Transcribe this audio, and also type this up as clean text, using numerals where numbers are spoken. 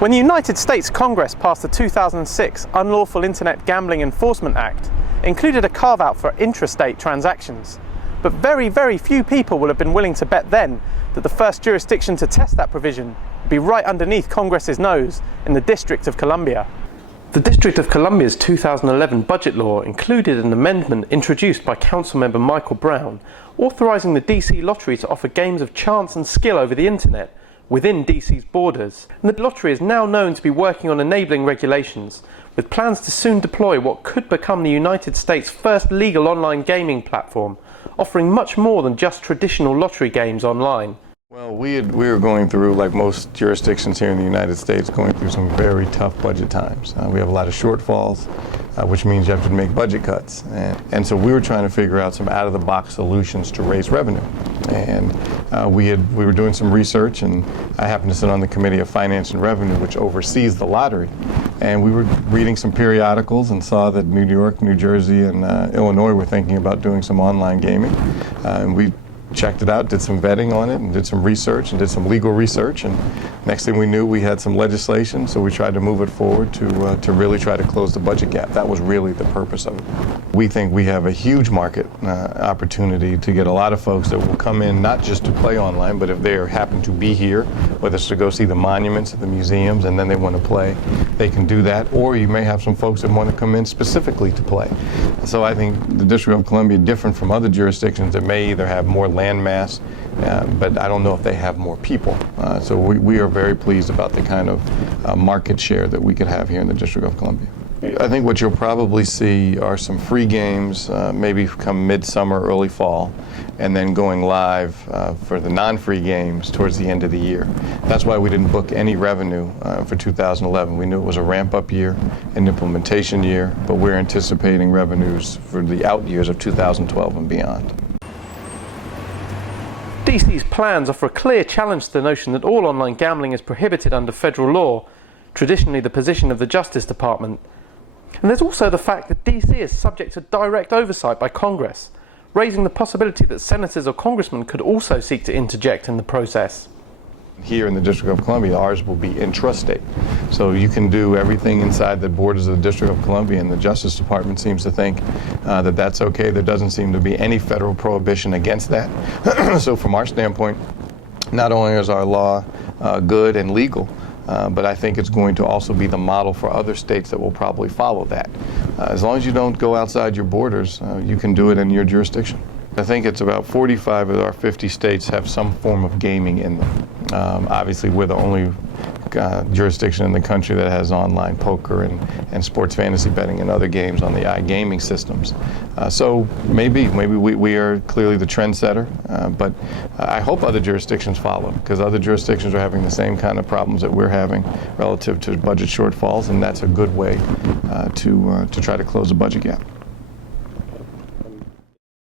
When the United States Congress passed the 2006 Unlawful Internet Gambling Enforcement Act, it included a carve-out for intrastate transactions. But very, very few people will have been willing to bet then that the first jurisdiction to test that provision would be right underneath Congress's nose in the District of Columbia. The District of Columbia's 2011 budget law included an amendment introduced by Councilmember Michael Brown, authorising the DC lottery to offer games of chance and skill over the internet within DC's borders. And the lottery is now known to be working on enabling regulations, with plans to soon deploy what could become the United States' first legal online gaming platform, offering much more than just traditional lottery games online. Well, we were going through, like most jurisdictions here in the United States, going through some very tough budget times. We have a lot of shortfalls, which means you have to make budget cuts. And so we were trying to figure out some out-of-the-box solutions to raise revenue. And we were doing some research, and I happened to sit on the Committee of Finance and Revenue, which oversees the lottery. And we were reading some periodicals and saw that New York, New Jersey, and Illinois were thinking about doing some online gaming. And we checked it out, did some vetting on it, and did some research, and did some legal research, and next thing we knew, we had some legislation, so we tried to move it forward to really try to close the budget gap. That was really the purpose of it. We think we have a huge market opportunity to get a lot of folks that will come in not just to play online, but if they happen to be here, whether it's to go see the monuments at the museums and then they want to play, they can do that, or you may have some folks that want to come in specifically to play. So I think the District of Columbia, different from other jurisdictions that may either have more land mass, but I don't know if they have more people. So we are very pleased about the kind of market share that we could have here in the District of Columbia. I think what you'll probably see are some free games, maybe come midsummer, early fall, and then going live for the non-free games towards the end of the year. That's why we didn't book any revenue for 2011. We knew it was a ramp-up year, an implementation year, but we're anticipating revenues for the out years of 2012 and beyond. DC's plans offer a clear challenge to the notion that all online gambling is prohibited under federal law, traditionally the position of the Justice Department. And there's also the fact that DC is subject to direct oversight by Congress, raising the possibility that senators or congressmen could also seek to interject in the process. Here in the District of Columbia, ours will be intrastate. So you can do everything inside the borders of the District of Columbia, and the Justice Department seems to think that that's okay. There doesn't seem to be any federal prohibition against that. So from our standpoint, not only is our law good and legal, but I think it's going to also be the model for other states that will probably follow that. As long as you don't go outside your borders, you can do it in your jurisdiction. I think it's about 45 of our 50 states have some form of gaming in them. Obviously, we're the only jurisdiction in the country that has online poker and sports fantasy betting and other games on the iGaming systems. So maybe we are clearly the trendsetter, but I hope other jurisdictions follow, because other jurisdictions are having the same kind of problems that we're having relative to budget shortfalls, and that's a good way to try to close the budget gap.